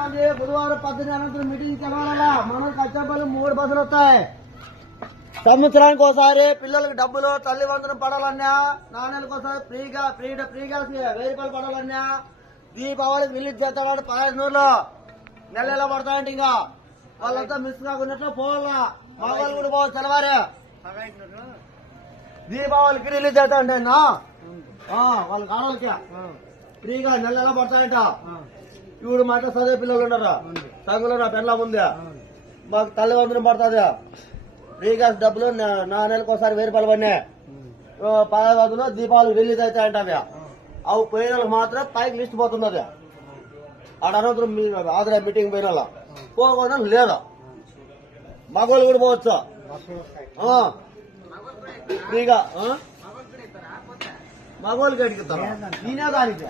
మంది బుధవారం పద్దెనిమిది అనంతరం మీటింగ్ తెలంగాణలో మనం కష్టపడి మూడు బస్సులు వస్తాయి. సంవత్సరానికి ఒకసారి పిల్లలకు డబ్బులు తల్లి పడాలన్నా నాణ్యాలకు ఒకసారి ఫ్రీగా ఫ్రీ ఫ్రీగా వెయ్యి రూపాయలు పడాలన్నా దీపావళికి రిలీజ్ చేస్తాడు పదహైదు నూరులో. నెల నెల పడతాయంటే ఇంకా. వాళ్ళంతా మిస్ కాకున్నట్లు పోవాలా. మగవాళ్ళు కూడా పోవాలి తెల్లవారే. దీపావళికి రిలీజ్ చేస్తాంటే వాళ్ళకి ఆడవాళ్ళకి ఫ్రీగా నెల నెల పడతాయంట ఇప్పుడు మాట చదివే పిల్లలు ఉన్నారా సంఘంలో నా పెళ్ళ ఉందా? మాకు తల్లి వందనం పడుతుంది? ఫ్రీగా డబ్బులు నా- నెలకు ఒకసారి వెయ్యి రూపాయలు పడినా? పదహారు వందలు దీపావళి రిలీజ్ అవుతాయంట అవి అవి పోయిన మాత్రం పైకి లిస్ట్ పోతున్నది. ఆడ అనంతరం మీ ఆదర మీటింగ్ పోయిన వాళ్ళ పోకుండా లేదా? మగవాళ్ళు కూడా పోవచ్చు? ఆ. ఫ్రీగా ఆ? మగవాళ్ళకి అడుగుతారా నేనే దానికి?